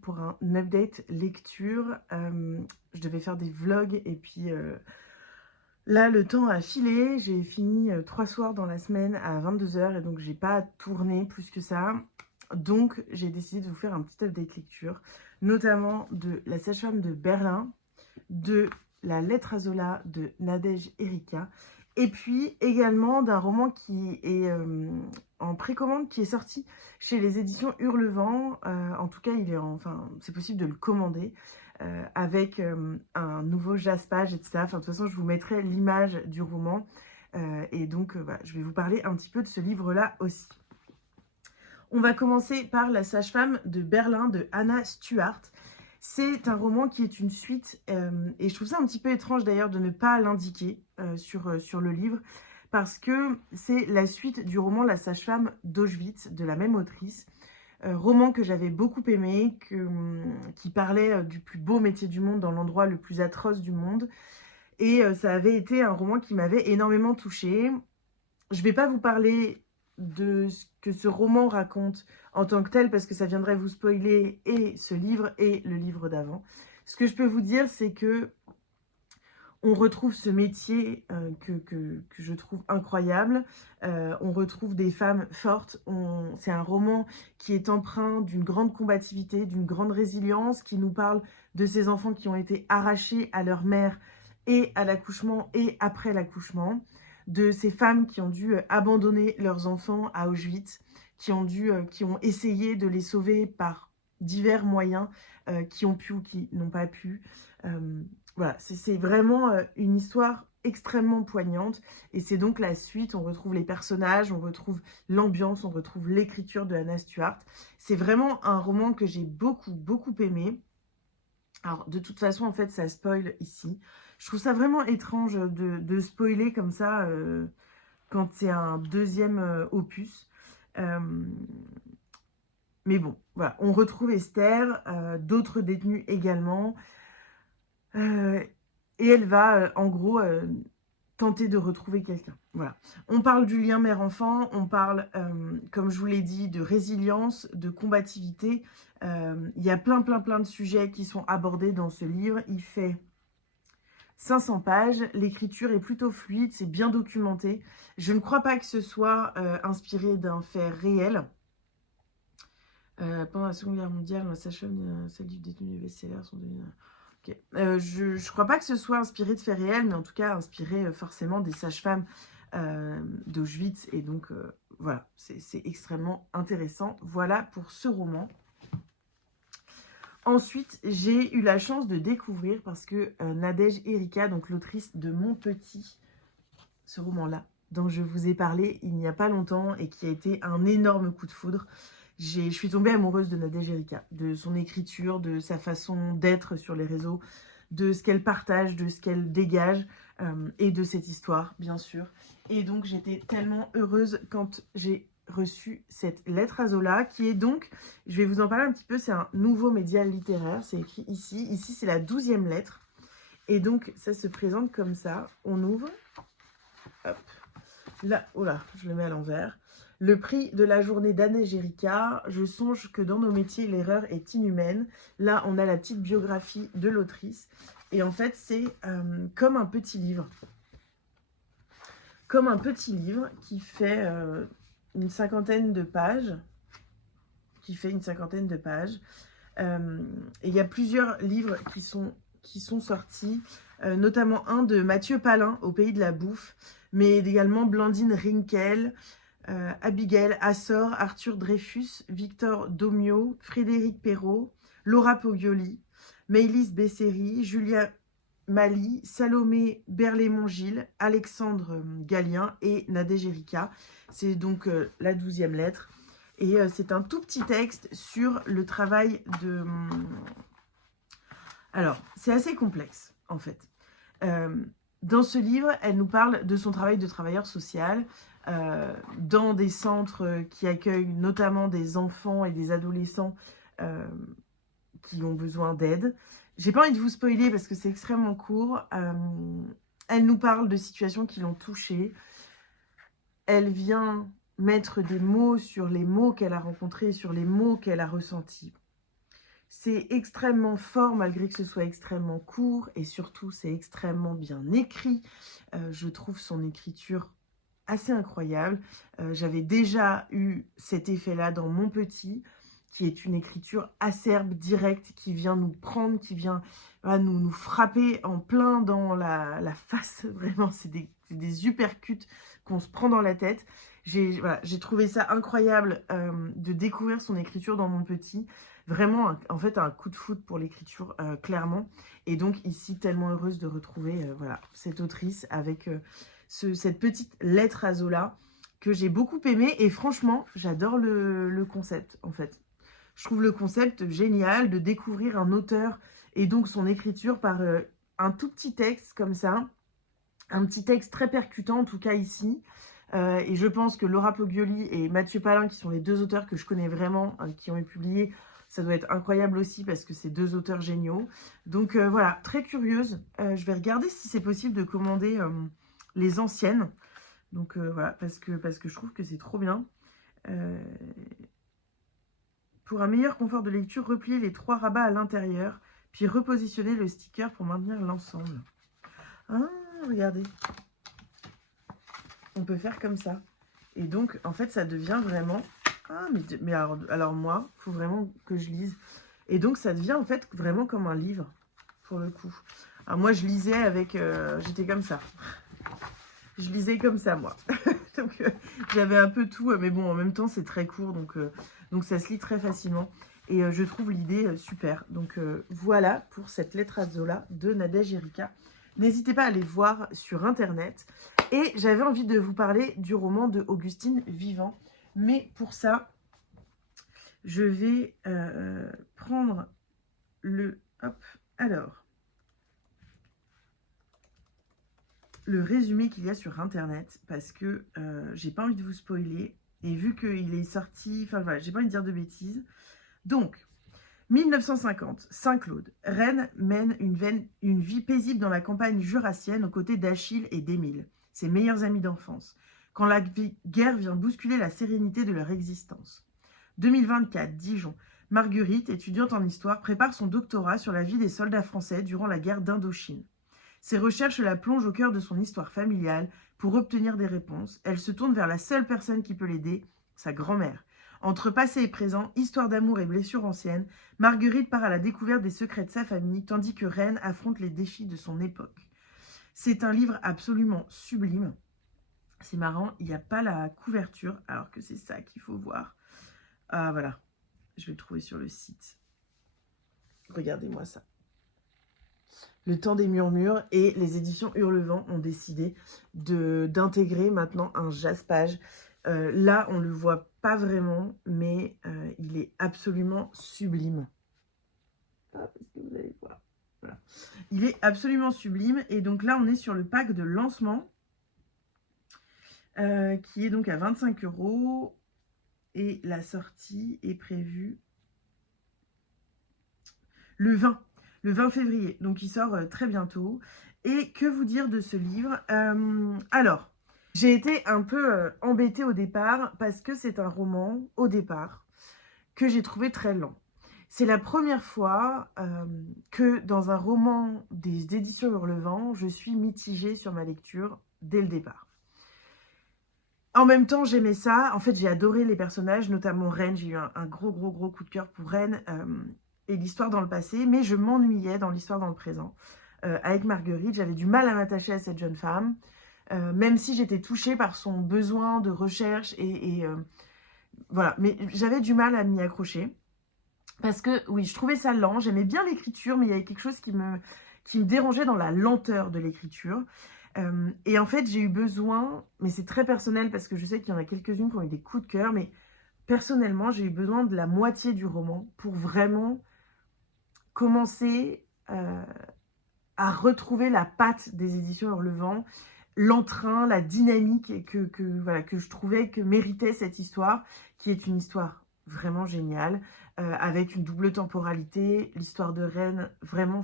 pour un update lecture. Je devais faire des vlogs et puis là, le temps a filé. J'ai fini 3 soirs dans la semaine à 22h et donc j'ai pas tourné plus que ça. Donc j'ai décidé de vous faire un petit update lecture, notamment de La Sage-Femme de Berlin, de La Lettre à Zola de Nadège Erika, et puis également d'un roman qui est en précommande, qui est sorti chez les éditions Hurlevent. En tout cas, c'est possible de le commander avec un nouveau jaspage, etc. Enfin, de toute façon, je vous mettrai l'image du roman. Et donc, voilà, je vais vous parler un petit peu de ce livre-là aussi. On va commencer par La Sage-Femme de Berlin de Anna Stuart. C'est un roman qui est une suite, et je trouve ça un petit peu étrange d'ailleurs de ne pas l'indiquer sur le livre, parce que c'est la suite du roman La Sage-Femme d'Auschwitz, de la même autrice. Roman que j'avais beaucoup aimé, qui parlait du plus beau métier du monde dans l'endroit le plus atroce du monde. Et ça avait été un roman qui m'avait énormément touchée. Je ne vais pas vous parler de ce que ce roman raconte en tant que tel, parce que ça viendrait vous spoiler et ce livre et le livre d'avant. Ce que je peux vous dire, c'est que on retrouve ce métier que je trouve incroyable. On retrouve des femmes fortes. C'est un roman qui est empreint d'une grande combativité, d'une grande résilience, qui nous parle de ces enfants qui ont été arrachés à leur mère et à l'accouchement et après l'accouchement, de ces femmes qui ont dû abandonner leurs enfants à Auschwitz, qui ont essayé de les sauver par divers moyens, qui ont pu ou qui n'ont pas pu. Voilà, c'est vraiment une histoire extrêmement poignante, et c'est donc la suite. On retrouve les personnages, on retrouve l'ambiance, on retrouve l'écriture de Anna Stuart. C'est vraiment un roman que j'ai beaucoup aimé. Alors de toute façon, en fait, ça spoil ici. Je trouve ça vraiment étrange de spoiler comme ça quand c'est un deuxième opus. Mais bon, voilà, on retrouve Esther, d'autres détenus également. Et elle va, en gros, tenter de retrouver quelqu'un. Voilà. On parle du lien mère-enfant, on parle, comme je vous l'ai dit, de résilience, de combativité. Il y a plein de sujets qui sont abordés dans ce livre. Il fait 500 pages, l'écriture est plutôt fluide, c'est bien documenté. Je ne crois pas que ce soit inspiré d'un fait réel. Pendant la Seconde Guerre mondiale, la sage-femme, celle du détenu des best-sellers sont devenus... Okay. Je ne crois pas que ce soit inspiré de faits réels, mais en tout cas inspiré forcément des sages-femmes d'Auschwitz. Et donc voilà, c'est extrêmement intéressant. Voilà pour ce roman. Ensuite, j'ai eu la chance de découvrir, parce que Nadège Erika, donc l'autrice de Mon Petit, ce roman-là, dont je vous ai parlé il n'y a pas longtemps et qui a été un énorme coup de foudre. Je suis tombée amoureuse de Nadège Erika, de son écriture, de sa façon d'être sur les réseaux, de ce qu'elle partage, de ce qu'elle dégage, et de cette histoire, bien sûr. Et donc, j'étais tellement heureuse quand j'ai reçu cette lettre à Zola, qui est donc, je vais vous en parler un petit peu, c'est un nouveau média littéraire, c'est écrit ici. Ici, c'est la 12e lettre. Et donc, ça se présente comme ça. On ouvre. Hop. Là, oh là, je le mets à l'envers. Le prix de la journée d'Anna Erika. Je songe que dans nos métiers, l'erreur est inhumaine. Là, on a la petite biographie de l'autrice. Et en fait, c'est comme un petit livre. Comme un petit livre qui fait une cinquantaine de pages. Et il y a plusieurs livres qui sont sortis, notamment un de Mathieu Palin, Au pays de la bouffe, mais également Blandine Rinkel, Abigail Assor, Arthur Dreyfus, Victor Domio, Frédéric Perrault, Laura Pogioli, Maëlys Besseri, Julia Mali, Salomé Berlaymont-Gilles, Alexandre Gallien et Nadège Erika. C'est donc la 12e lettre. Et c'est un tout petit texte sur le travail de... Alors, c'est assez complexe, en fait. Dans ce livre, elle nous parle de son travail de travailleur social dans des centres qui accueillent notamment des enfants et des adolescents qui ont besoin d'aide. J'ai pas envie de vous spoiler parce que c'est extrêmement court. Elle nous parle de situations qui l'ont touchée. Elle vient mettre des mots sur les mots qu'elle a rencontrés, sur les mots qu'elle a ressentis. C'est extrêmement fort malgré que ce soit extrêmement court et surtout c'est extrêmement bien écrit. Je trouve son écriture assez incroyable. J'avais déjà eu cet effet-là dans Mon Petit, qui est une écriture acerbe, directe, qui vient nous prendre, qui vient voilà, nous frapper en plein dans la face. Vraiment, c'est des uppercuts qu'on se prend dans la tête. J'ai trouvé ça incroyable de découvrir son écriture dans Mon Petit. Vraiment, en fait, un coup de foudre pour l'écriture, clairement. Et donc, ici, tellement heureuse de retrouver voilà, cette autrice avec cette petite lettre à Zola que j'ai beaucoup aimée. Et franchement, j'adore le concept, en fait. Je trouve le concept génial de découvrir un auteur et donc son écriture par un tout petit texte comme ça. Un petit texte très percutant, en tout cas ici. Et je pense que Laura Poggioli et Mathieu Palin, qui sont les deux auteurs que je connais vraiment, qui ont publié, ça doit être incroyable aussi parce que c'est deux auteurs géniaux. Donc voilà, très curieuse. Je vais regarder si c'est possible de commander les anciennes. Donc voilà, parce que je trouve que c'est trop bien. Pour un meilleur confort de lecture, repliez les 3 rabats à l'intérieur, puis repositionnez le sticker pour maintenir l'ensemble. Ah, regardez. On peut faire comme ça. Et donc, en fait, ça devient vraiment... Ah, mais alors moi, il faut vraiment que je lise. Et donc, ça devient en fait vraiment comme un livre, pour le coup. Alors moi, je lisais avec... J'étais comme ça. Je lisais comme ça, moi. Donc, j'avais un peu tout. Mais bon, en même temps, c'est très court. Donc ça se lit très facilement. Et je trouve l'idée super. Donc, voilà pour cette lettre à Zola de Nadège Erika. N'hésitez pas à aller voir sur Internet. Et j'avais envie de vous parler du roman de Augustine Vivant. Mais pour ça, je vais prendre le... Hop, alors... le résumé qu'il y a sur Internet. Parce que j'ai pas envie de vous spoiler. Et vu qu'il est sorti... Enfin voilà, j'ai pas envie de dire de bêtises. Donc... 1950, Saint-Claude. Reine mène une vie paisible dans la campagne jurassienne aux côtés d'Achille et d'Émile, ses meilleurs amis d'enfance, quand la guerre vient bousculer la sérénité de leur existence. 2024, Dijon. Marguerite, étudiante en histoire, prépare son doctorat sur la vie des soldats français durant la guerre d'Indochine. Ses recherches la plongent au cœur de son histoire familiale. Pour obtenir des réponses, elle se tourne vers la seule personne qui peut l'aider, sa grand-mère. Entre passé et présent, histoire d'amour et blessures anciennes, Marguerite part à la découverte des secrets de sa famille, tandis que Reine affronte les défis de son époque. C'est un livre absolument sublime. C'est marrant, il n'y a pas la couverture, alors que c'est ça qu'il faut voir. Ah voilà, je vais le trouver sur le site. Regardez-moi ça. Le temps des murmures et les éditions Hurlevent ont décidé d'intégrer maintenant un jaspage. Là, on ne le voit pas vraiment, mais il est absolument sublime. Ah, est-ce que vous allez voir? Voilà. Il est absolument sublime. Et donc là, on est sur le pack de lancement, qui est donc à 25 €. Et la sortie est prévue le 20 février. Donc, il sort très bientôt. Et que vous dire de ce livre? Alors... j'ai été un peu embêtée au départ parce que c'est un roman, au départ, que j'ai trouvé très lent. C'est la première fois que dans un roman des éditions Hurlevent, je suis mitigée sur ma lecture dès le départ. En même temps, j'aimais ça. En fait, j'ai adoré les personnages, notamment Reine. J'ai eu un gros coup de cœur pour Reine et l'histoire dans le passé, mais je m'ennuyais dans l'histoire dans le présent. Avec Marguerite, j'avais du mal à m'attacher à cette jeune femme. Même si j'étais touchée par son besoin de recherche et voilà, mais j'avais du mal à m'y accrocher parce que oui, je trouvais ça lent, j'aimais bien l'écriture, mais il y avait quelque chose qui me dérangeait dans la lenteur de l'écriture. Et en fait, j'ai eu besoin, mais c'est très personnel parce que je sais qu'il y en a quelques-unes qui ont eu des coups de cœur, mais personnellement, j'ai eu besoin de la moitié du roman pour vraiment commencer à retrouver la patte des éditions Hurlevent, l'entrain, la dynamique que je trouvais que méritait cette histoire, qui est une histoire vraiment géniale, avec une double temporalité, l'histoire de Reine, vraiment,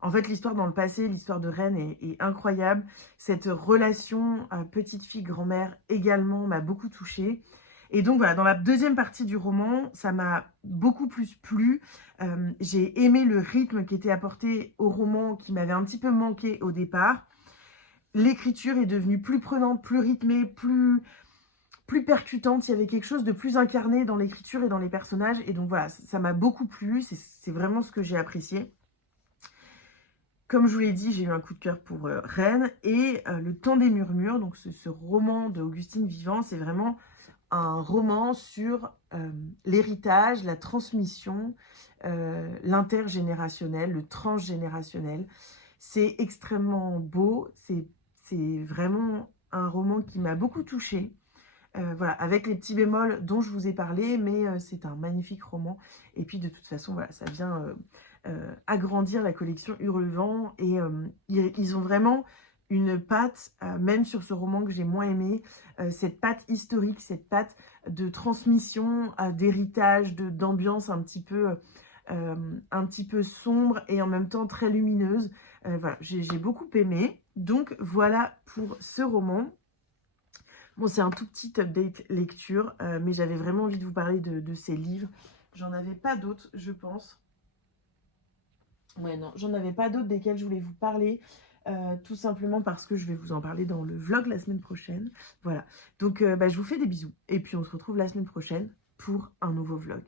en fait, l'histoire dans le passé, l'histoire de Reine est incroyable. Cette relation petite fille-grand-mère également m'a beaucoup touchée. Et donc voilà, dans la deuxième partie du roman, ça m'a beaucoup plus plu. J'ai aimé le rythme qui était apporté au roman, qui m'avait un petit peu manqué au départ. L'écriture est devenue plus prenante, plus rythmée, plus percutante. Il y avait quelque chose de plus incarné dans l'écriture et dans les personnages. Et donc voilà, ça m'a beaucoup plu. C'est vraiment ce que j'ai apprécié. Comme je vous l'ai dit, j'ai eu un coup de cœur pour Reine. Et Le Temps des Murmures, donc ce roman d'Augustine Vivant, c'est vraiment un roman sur l'héritage, la transmission, l'intergénérationnel, le transgénérationnel. C'est extrêmement beau, c'est vraiment un roman qui m'a beaucoup touchée. Voilà, avec les petits bémols dont je vous ai parlé, mais c'est un magnifique roman. Et puis de toute façon, voilà, ça vient agrandir la collection Hurlevent. Et ils ont vraiment une patte, même sur ce roman que j'ai moins aimé, cette patte historique, cette patte de transmission, d'héritage, d'ambiance un petit peu sombre et en même temps très lumineuse. Voilà, j'ai beaucoup aimé. Donc voilà pour ce roman. Bon, c'est un tout petit update lecture, mais j'avais vraiment envie de vous parler de ces livres. J'en avais pas d'autres, je pense. Ouais, non, j'en avais pas d'autres desquels je voulais vous parler, tout simplement parce que je vais vous en parler dans le vlog la semaine prochaine. Voilà, donc je vous fais des bisous, et puis on se retrouve la semaine prochaine pour un nouveau vlog.